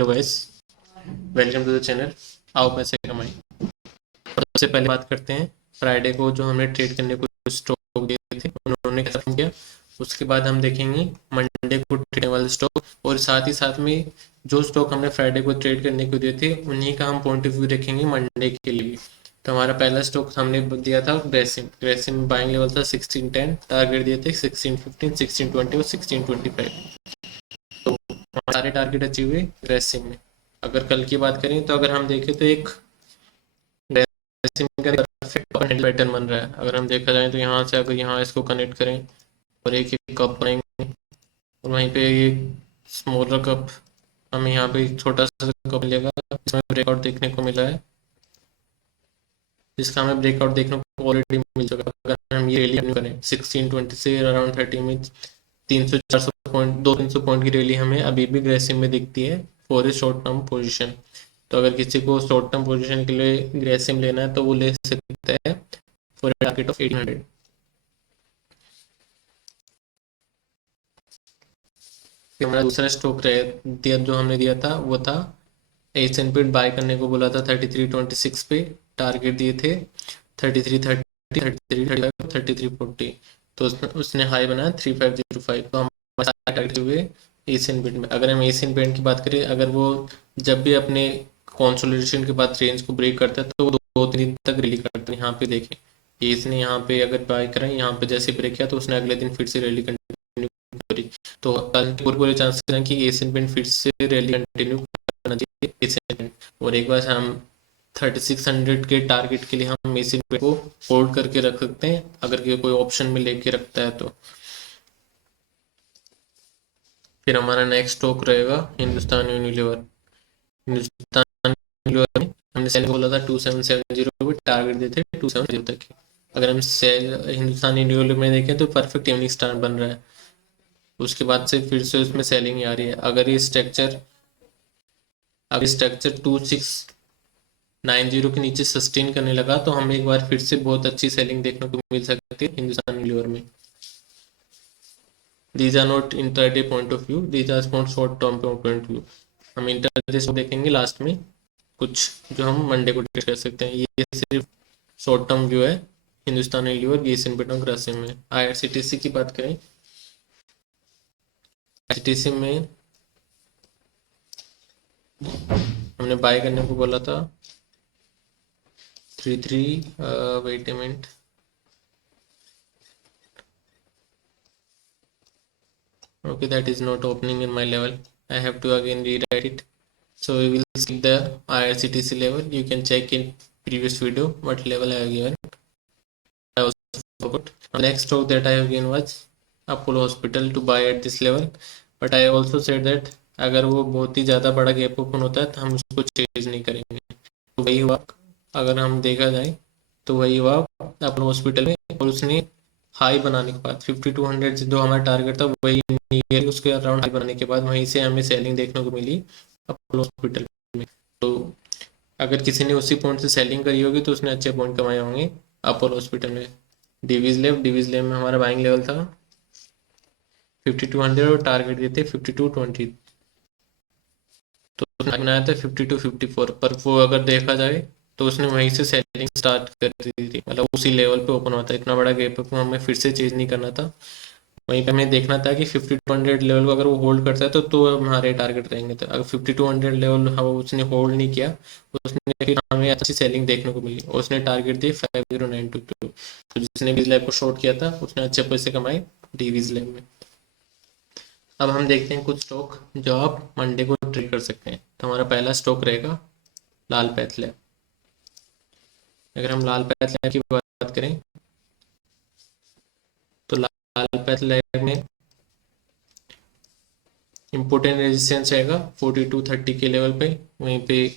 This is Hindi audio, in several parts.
Hello guys, welcome to the channel. आओ पैसे कमाएं। सबसे पहले बात करते हैं फ्राइडे को जो हमने ट्रेड करने को स्टॉक दिए थे उन्होंने कैसा परफॉर्म किया। उसके बाद हम देखेंगे मंडे को ट्रेड वाले स्टॉक, और साथ में जो स्टॉक हमने फ्राइडे को ट्रेड करने को दिए थे उन्हीं का हम पॉइंट ऑफ व्यू देखेंगे मंडे के लिए। तो हमारा पहला स्टॉक हमने दिया था ग्रेसिम बाइंग लेवल था 1610, टारगेट दिए थे 1615, 1620 और 1625। तो सारे टारगेट अचीव हुए ग्रेसिम में। अगर कल की बात करें तो अगर हम देखें तो एक परफेक्ट पैटर्न बन रहा है। अगर हम देखा जाए तो यहाँ से अगर यहाँ इसको कनेक्ट करें और एक एक कप बनाएंगे और वहीं पे ये स्मॉलर कप, हमें यहाँ पे छोटा सा कप मिलेगा जिसमें ब्रेकआउट देखने को मिला है, जिसका हमें ब्रेकआउट देखने को ऑलरेडी मिल चुका है। अगर हम ये रैली करें 1620 से अराउंड 30 में 300-400 पॉइंट 200-300 पॉइंट की रैली हमें अभी भी ग्रेसिम में दिखती है for a short term position. तो अगर किसी को शॉर्ट टर्म पोजीशन के लिए ग्रेसिम लेना है तो वो ले सकता है फॉर ए टारगेट ऑफ 1800। हमारा दूसरा स्टॉक दिया जो हमने दिया था वो था एशियन पेंट, बाय करने को बोला था 3326 पे, टारगेट दिए थे 3330, 3335, 3340। तो उसने हाई बनाया 3505। तो हमारे टारगेट हुए एशियन पेंट में। अगर हम एशियन पेंट की बात करें, अगर वो जब भी अपने कंसोलिडेशन के बाद रेंज को ब्रेक करता है तो वो 2-3 दिन तक रैली करता है। यहाँ पे देखें इसने यहाँ पे अगर बाय करा, यहाँ पे जैसे ब्रेक किया तो उसने अगले दिन फिर से रैली कंटिन्यू करी। तो कल पूरे चांसेस हैं कि एशियन पेंट फिर से रैली कंटिन्यू करना चाहिए एशियन पेंट। और एक बार हम 3600 के टारगेट के लिए हम एशियन पेंट को होल्ड करके रख सकते हैं अगर कोई ऑप्शन में लेके रखता है तो। फिर हमारा नेक्स्ट स्टॉक रहेगा हिंदुस्तान यूनिलीवर। हिंदुस्तान यूनिलीवर में हमने सेल बोला था 2770 पे, टारगेट देते 270 तक के। अगर हम सेल हिंदुस्तान यूनिलीवर में देखें तो परफेक्ट इवनिंग स्टार बन रहा है, उसके बाद से फिर से उसमें सेलिंग आ रही है। अगर ये स्ट्रक्चर 2690 के नीचे सस्टेन करने लगा तो हमें एक बार फिर से बहुत अच्छी सेलिंग देखने को मिल सकती है हिंदुस्तान यूनिलीवर में। These are not intraday point of view, these are from short term point of view। हम इंटरडे को देखेंगे लास्ट में कुछ जो हम मंडे को ट्रेड कर सकते हैं। ये सिर्फ शॉर्ट टर्म व्यू है हिंदुस्तान यूनिलीवर, गेसन पेटों ग्रासिम में। आईआरसीटीसी की बात करें, आईआरसीटीसी में हमने बाय करने को बोला था 33 wait a minute, okay, that is not opening in my level, I have to again rewrite it. So we will skip the IRCTC level. You can check in previous video what level I have given. I also forgot. The next stock that I have given was Apollo Hospital to buy at this level, but I also said that अगर वो बहुत ही ज़्यादा बड़ा गैप ओपन होता है तो हम उसको चेंज नहीं करेंगे। तो वही हुआ, अगर हम देखा जाए तो वही हुआ अपोलो हॉस्पिटल में। और उसने हाई बनाने के बाद 5200 जो हमारा टारगेट था वही नियर उसके अराउंड हाई बनाने के बाद वहीं से हमें सेलिंग देखने को मिली अपोलो हॉस्पिटल में। तो अगर किसी ने उसी पॉइंट से सेलिंग करी होगी तो उसने अच्छे पॉइंट कमाए होंगे अपोलो हॉस्पिटल में। डिवीज लेव में हमारा बाइंग लेवल था 5200 और टारगेट दिए थे 5220। तो उसने बनाया था 5254 पर, वो अगर देखा जाए तो उसने वहीं से सेलिंग स्टार्ट कर दी थी, मतलब उसी लेवल पे ओपन होता है। इतना बड़ा गैप को हमें फिर से चेंज नहीं करना था, वहीं पे हमें देखना था कि 5200 लेवल को अगर वो होल्ड करता है तो हमारे टारगेट रहेंगे। तो अगर 5200 लेवल उसने होल्ड नहीं किया उसने फिर हमें अच्छी सेलिंग देखने को मिली और उसने टारगेट दिए 50,922। तो जिसने बीज लैब को शॉर्ट किया था उसने अच्छे पैसे कमाए डीवीज लैब में। अब हम देखते हैं कुछ स्टॉक जो आप मंडे को ट्रेड कर सकते हैं। तो हमारा पहला स्टॉक रहेगा लाल पैथ लैब। अगर हम लाल पैथ लैब की बात करें तो लाल पैथ लैब में इम्पोर्टेंट रेजिस्टेंस रहेगा 4230 के लेवल पे। वहीं पे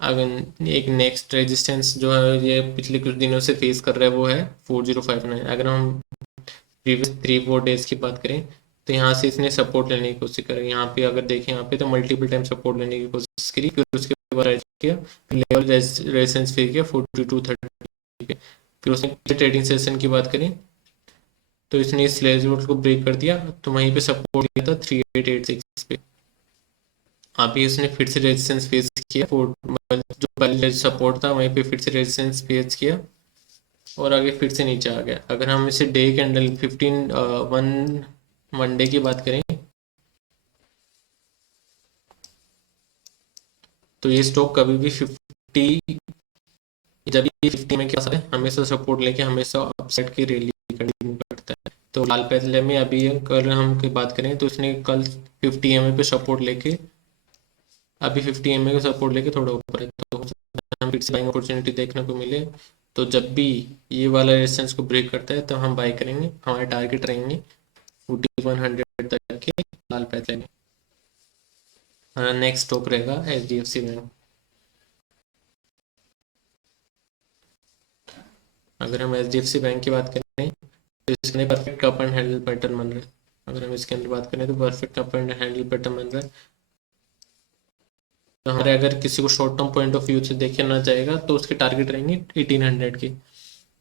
अगर एक नेक्स्ट रेजिस्टेंस जो है ये पिछले कुछ दिनों से फेस कर रहा है वो है 4059। अगर हम प्रीवियस 3-4 डेज की बात करें तो यहाँ से इसने सपोर्ट लेने की कोशिश करी। यहाँ पे अगर देखें यहाँ पे तो मल्टीपल टाइम सपोर्ट लेने की कोशिश करी, फिर उसके बाद लेवल रेजिस्टेंस फेस किया 4230 पे। फिर उसने ट्रेडिंग सेशन की बात करें तो इसने इस लेवल को ब्रेक कर दिया, तो वहीं पे सपोर्ट लिया था 3886 पे। अभी उसने फिर से रेजिस्टेंस फेस किया, जो पहले सपोर्ट था वहीं पे फिर से रेजिस्टेंस फेस किया और आगे फिर से नीचे आ गया। अगर हम इसे डे कैंडल 1 डे की बात करें तो ये स्टॉक कभी भी 50, जब ये 50 में क्या है, हमेशा सपोर्ट लेके हमेशा अपसाइड की रैली कंटिन्यू करता है। तो लाल पहले में अभी कल हम की बात करें तो इसने कल 50 एमए पे सपोर्ट लेके, अभी 50 एमए का सपोर्ट लेके थोड़ा ऊपर है, तो हम फिर से बाइंग अपॉर्चुनिटी देखने को मिले। तो जब भी ये वाला रेजिस्टेंस को ब्रेक करता है तो हम बाई करेंगे। हमारे टारगेट रहेंगे 4100 तक के लाल पैच में। हमारा नेक्स्ट स्टॉक रहेगा HDFC बैंक। अगर हम HDFC बैंक की बात करें तो इसमें perfect cup and handle pattern बन रहा है। अगर हम इसके अंदर बात करें तो perfect cup and handle pattern बन रहा है। तो हमारे अगर किसी को short term point of view से देखना चाहेगा तो उसके टारगेट रहेंगे 1800 के।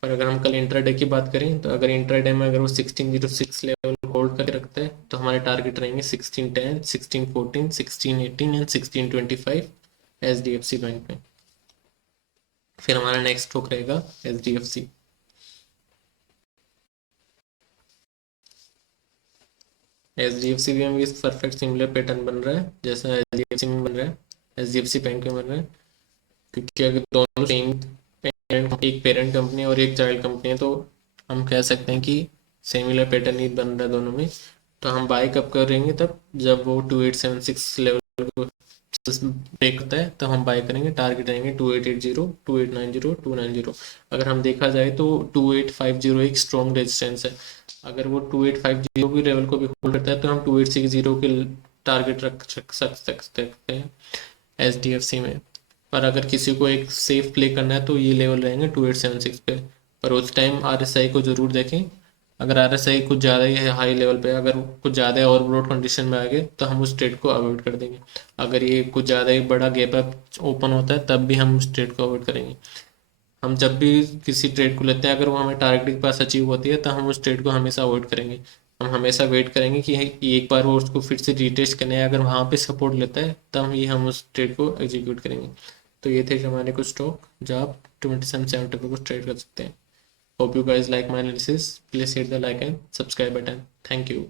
पर अगर हम कल इंट्राडे की बात करें तो अगर इंट्राडे में अगर वो 1606 लेवल होल्ड करके रखता है तो हमारे टारगेट रहेंगे 1610, 1614, 1618 एंड 1625 HDFC बैंक में। फिर हमारा नेक्स्ट स्टॉक रहेगा HDFC। HDFC भी हम इस परफेक्ट सिमिलर पैटर्न बन रहा है जैसा HDFC में बन रहा है, HDFC बैंक में बन रहा है। क्योंकि अगर दोनों सेम एक पेरेंट कंपनी और एक चाइल्ड कंपनी है तो हम कह सकते हैं कि सिमिलर पैटर्न ही बन रहा है दोनों में। तो हम बाय कब करेंगे, तब जब वो 2876 लेवल को ब्रेक होता है तब हम बाय करेंगे। टारगेट रहेंगे 2880, 2890, 290। अगर हम देखा जाए तो 2850 एक स्ट्रॉन्ग रेजिस्टेंस है। अगर वो 2850 की लेवल को भी होल्ड करता है तो हम 2860 के टारगेट रख सकते हैं HDFC में। पर अगर किसी को एक सेफ प्ले करना है तो ये लेवल रहेंगे 2876 पे। पर उस टाइम RSI को जरूर देखें। अगर RSI कुछ ज़्यादा ही है हाई लेवल पे, अगर कुछ ज़्यादा ओवरब्रॉड कंडीशन में आ गए तो हम उस ट्रेड को अवॉइड कर देंगे। अगर ये कुछ ज़्यादा ही बड़ा गैप अप ओपन होता है तब भी हम उस ट्रेड को अवॉइड करेंगे। हम जब भी किसी ट्रेड को लेते हैं अगर वो हमें टारगेट के पास अचीव होती है तो हम उस ट्रेड को हमेशा अवॉइड करेंगे। हम हमेशा वेट करेंगे कि एक बार वो उसको फिर से रिटेस्ट करने अगर वहाँ पे सपोर्ट लेता है तब ही हम उस ट्रेड को एग्जीक्यूट करेंगे। तो ये थे हमारे कुछ स्टॉक जो आप 27 को ट्रेड कर सकते हैं। Hope you guys like my analysis. Please hit the like and subscribe button. Thank you.